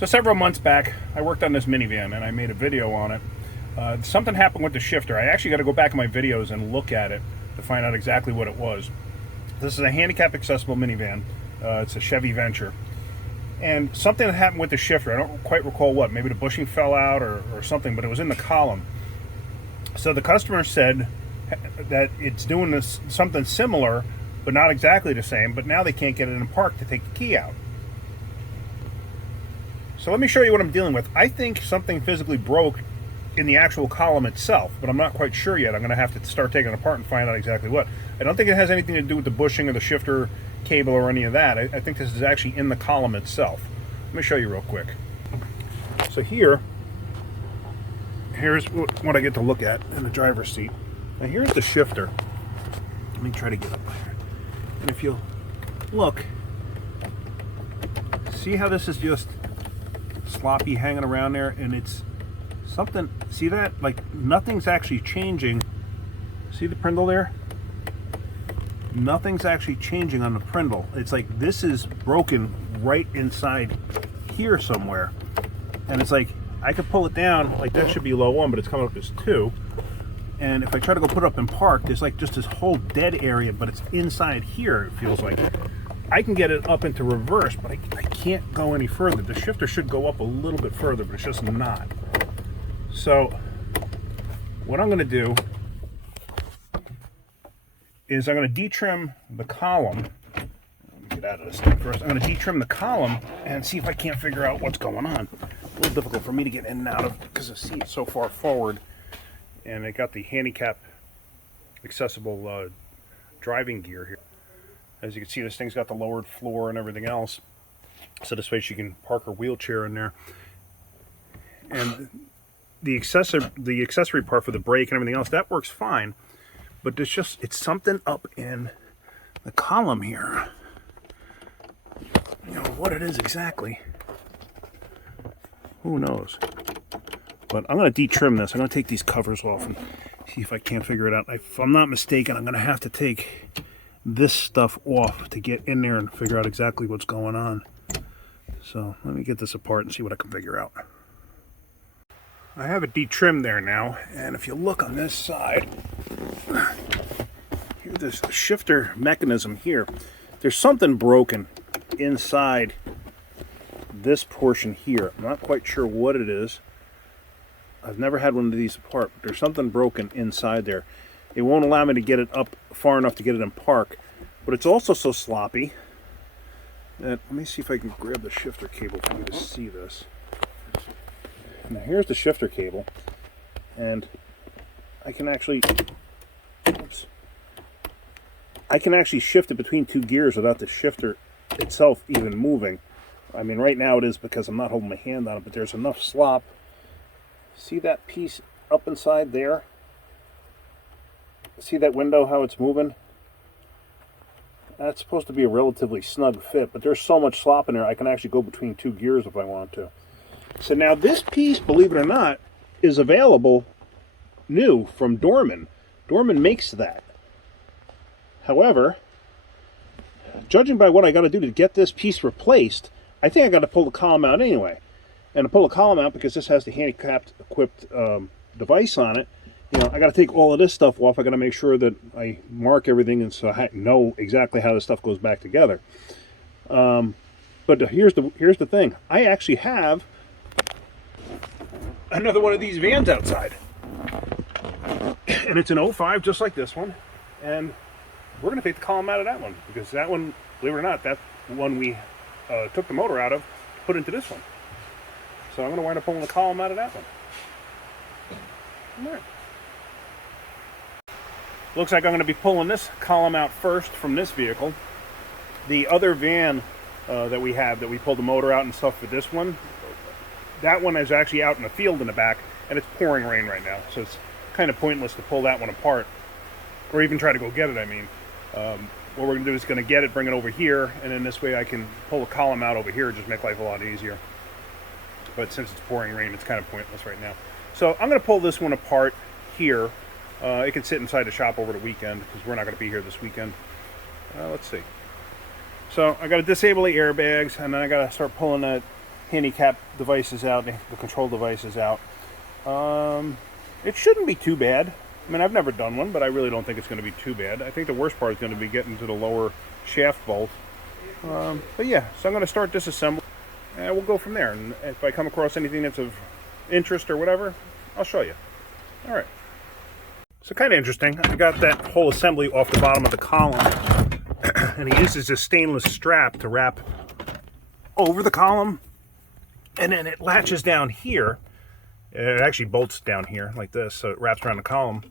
So several months back, I worked on this minivan and I made a video on it. Something happened with the shifter. I actually got to go back in my videos and look at it to find out exactly what it was. This is a handicap accessible minivan. It's a Chevy Venture. And something that happened with the shifter, I don't quite recall what, maybe the bushing fell out or something, but it was in the column. So the customer said that it's doing this something similar, but not exactly the same, but now they can't get it in park to take the key out. So let me show you what I'm dealing with. I think something physically broke in the actual column itself, but I'm not quite sure yet. I'm going to have to start taking it apart and find out exactly what. I don't think it has anything to do with the bushing or the shifter cable or any of that. I think this is actually in the column itself. Let me show you real quick. So here's what I get to look at in the driver's seat. Now here's the shifter. Let me try to get up there. And if you look, see how this is just sloppy hanging around there, and it's something, see that? Like nothing's actually changing. See the prindle there? Nothing's actually changing on the prindle. It's like this is broken right inside here somewhere. And it's like, I could pull it down, like that should be low 1, but it's coming up as 2. And if I try to go put it up in park, there's like just this whole dead area, but it's inside here, it feels like. I can get it up into reverse, but I can't go any further. The shifter should go up a little bit further, but it's just not. So what I'm going to do is I'm going to detrim the column. Let me get out of this thing first. I'm going to detrim the column and see if I can't figure out what's going on. A little difficult for me to get in and out of because the seat's so far forward. And I got the handicap accessible driving gear here. As you can see, this thing's got the lowered floor and everything else. So this way she can park her wheelchair in there. And the accessory part for the brake and everything else, that works fine. But it's something up in the column here. You know, what it is exactly, who knows? But I'm going to detrim this. I'm going to take these covers off and see if I can't figure it out. If I'm not mistaken, I'm going to have to take this stuff off to get in there and figure out exactly what's going on. So let me get this apart and see what I can figure out. I have it detrimmed there now, and if you look on this side, here's this shifter mechanism here. There's something broken inside this portion here. I'm not quite sure what it is. I've never had one of these apart, but there's something broken inside there. It won't allow me to get it up far enough to get it in park, but it's also so sloppy that, let me see if I can grab the shifter cable for you to see this. Now here's the shifter cable, and I can actually, shift it between 2 gears without the shifter itself even moving. I mean, right now it is because I'm not holding my hand on it, but there's enough slop. See that piece up inside there? See that window, how it's moving? That's supposed to be a relatively snug fit, but there's so much slop in there I can actually go between 2 gears if I want to. So now this piece, believe it or not, is available new from Dorman. Dorman makes that. However, judging by what I got to do to get this piece replaced, I think I got to pull the column out anyway. And to pull the column out, because this has the handicapped equipped device on it, you know, I got to take all of this stuff off. I got to make sure that I mark everything, and so I know exactly how this stuff goes back together. But here's the thing. I actually have another one of these vans outside, and it's an 05 just like this one, and we're going to take the column out of that one, because that one, believe it or not, that's one we took the motor out of, put into this one. So I'm going to wind up pulling the column out of that one. All right. Looks like I'm going to be pulling this column out first from this vehicle. The other van that we have, that we pulled the motor out and stuff for this one, that one is actually out in the field in the back, and it's pouring rain right now, so it's kind of pointless to pull that one apart, or even try to go get it, I mean. What we're going to do is going to get it, bring it over here, and then this way I can pull the column out over here, just make life a lot easier. But since it's pouring rain, it's kind of pointless right now. So I'm going to pull this one apart here. It can sit inside the shop over the weekend, because we're not going to be here this weekend. Let's see. So I got to disable the airbags, and then I got to start pulling that handicap devices out, the control devices out. It shouldn't be too bad. I mean, I've never done one, but I really don't think it's going to be too bad. I think the worst part is going to be getting to the lower shaft bolt. But yeah, so I'm going to start disassembling, and we'll go from there. And if I come across anything that's of interest or whatever, I'll show you. All right. So kind of interesting. I got that whole assembly off the bottom of the column, and he uses this stainless strap to wrap over the column, and then it latches down here. It actually bolts down here like this, so it wraps around the column.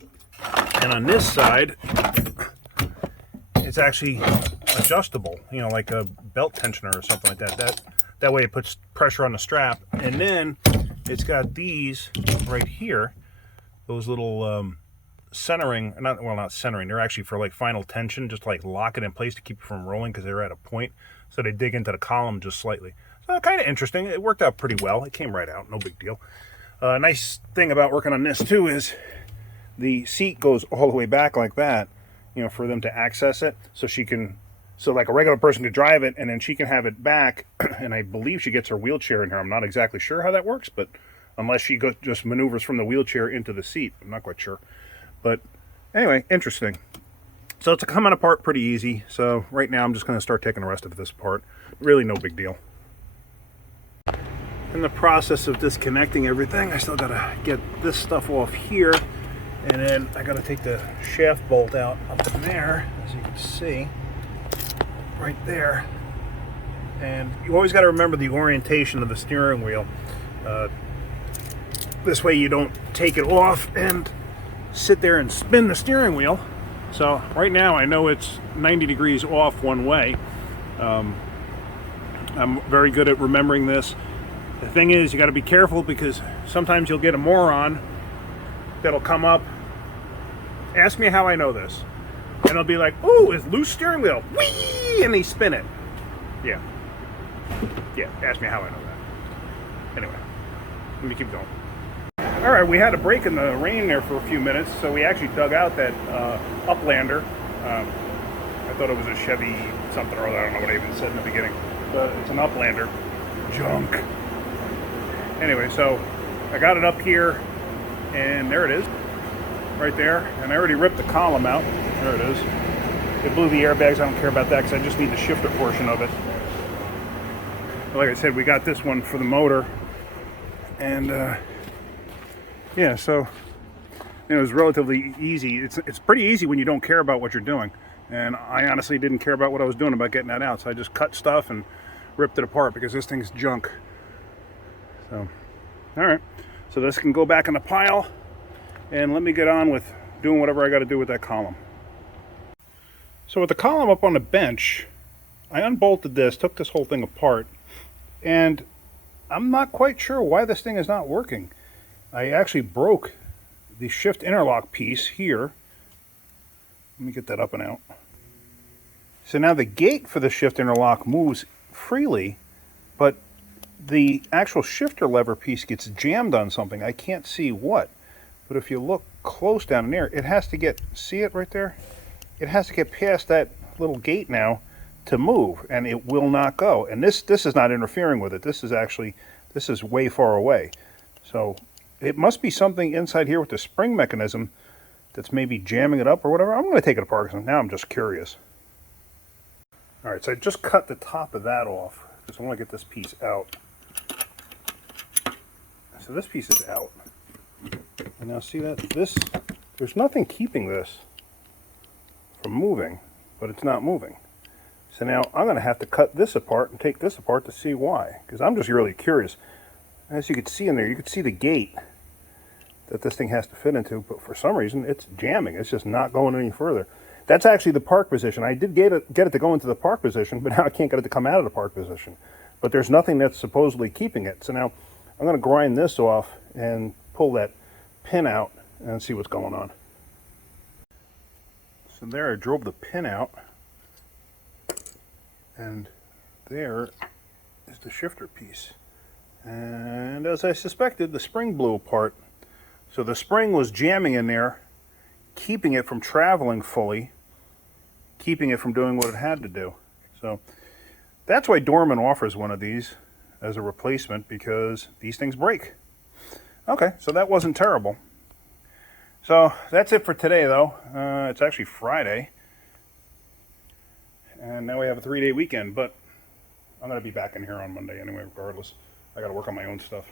And on this side, it's actually adjustable, you know, like a belt tensioner or something like that. That way it puts pressure on the strap. And then it's got these right here, those little centering, not centering, they're actually for like final tension, just to like lock it in place to keep it from rolling because they're at a point. So they dig into the column just slightly. So kind of interesting. It worked out pretty well. It came right out, no big deal. Nice thing about working on this too is the seat goes all the way back like that, you know, for them to access it. So like a regular person could drive it, and then she can have it back, and I believe she gets her wheelchair in here. I'm not exactly sure how that works, but unless she just maneuvers from the wheelchair into the seat, I'm not quite sure. But anyway, interesting. So it's coming apart pretty easy. So right now I'm just going to start taking the rest of this apart. Really no big deal. In the process of disconnecting everything, I still gotta get this stuff off here, and then I gotta take the shaft bolt out up in there, as you can see, right there. And you always gotta remember the orientation of the steering wheel. This way you don't take it off and sit there and spin the steering wheel. So right now I know it's 90 degrees off one way. I'm very good at remembering this. The thing is, you got to be careful because sometimes you'll get a moron that'll come up, ask me how I know this, and they'll be like, "Ooh, it's loose steering wheel, whee!" and they spin it. Yeah, ask me how I know that. Anyway, let me keep going. All right, we had a break in the rain there for a few minutes, so we actually dug out that Uplander. I thought it was a Chevy something or other. I don't know what I even said in the beginning, but it's an Uplander. Junk. Anyway, so I got it up here, and there it is, right there. And I already ripped the column out. There it is. It blew the airbags. I don't care about that because I just need the shifter portion of it. But like I said, we got this one for the motor, and yeah, so it was relatively easy. It's pretty easy when you don't care about what you're doing. And I honestly didn't care about what I was doing about getting that out, so I just cut stuff and ripped it apart because this thing's junk. So, all right, so this can go back in the pile, and let me get on with doing whatever I got to do with that column. So with the column up on the bench, I unbolted this, took this whole thing apart, and I'm not quite sure why this thing is not working. I actually broke the shift interlock piece here. Let me get that up and out. So now the gate for the shift interlock moves freely, but the actual shifter lever piece gets jammed on something. I can't see what, but if you look close down in there, it has to get, see it right there? It has to get past that little gate now to move, and it will not go. And this is not interfering with it. This is way far away. So it must be something inside here with the spring mechanism that's maybe jamming it up or whatever. I'm going to take it apart because now I'm just curious. All right, so I just cut the top of that off because I want to get this piece out. So this piece is out. And now see that there's nothing keeping this from moving, but it's not moving. So now I'm going to have to cut this apart and take this apart to see why, because I'm just really curious. As you can see in there, you can see the gate that this thing has to fit into, but for some reason it's jamming. It's just not going any further. That's actually the park position. I did get it to go into the park position, but now I can't get it to come out of the park position. But there's nothing that's supposedly keeping it. So now I'm going to grind this off and pull that pin out and see what's going on. So there I drove the pin out, and there is the shifter piece. And as I suspected, the spring blew apart. So the spring was jamming in there, keeping it from traveling fully, keeping it from doing what it had to do. So that's why Dorman offers one of these. as a replacement because these things break. Okay, so that wasn't terrible. So that's it for today, though. It's actually Friday, and now we have a 3-day weekend, but I'm going to be back in here on Monday anyway, regardless. I got to work on my own stuff.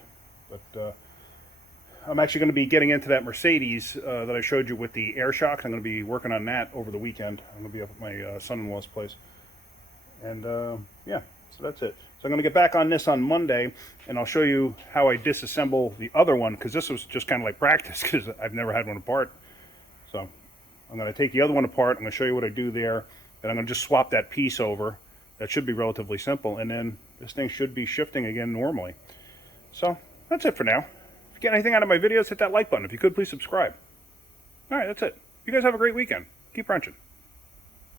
But I'm actually going to be getting into that Mercedes that I showed you with the air shocks. I'm going to be working on that over the weekend. I'm going to be up at my son-in-law's place. And yeah, so that's it. So I'm going to get back on this on Monday, and I'll show you how I disassemble the other one, because this was just kind of like practice, because I've never had one apart. So I'm going to take the other one apart. I'm going to show you what I do there, and I'm going to just swap that piece over. That should be relatively simple, and then this thing should be shifting again normally. So that's it for now. If you get anything out of my videos, hit that like button. If you could, please subscribe. All right, that's it. You guys have a great weekend. Keep wrenching.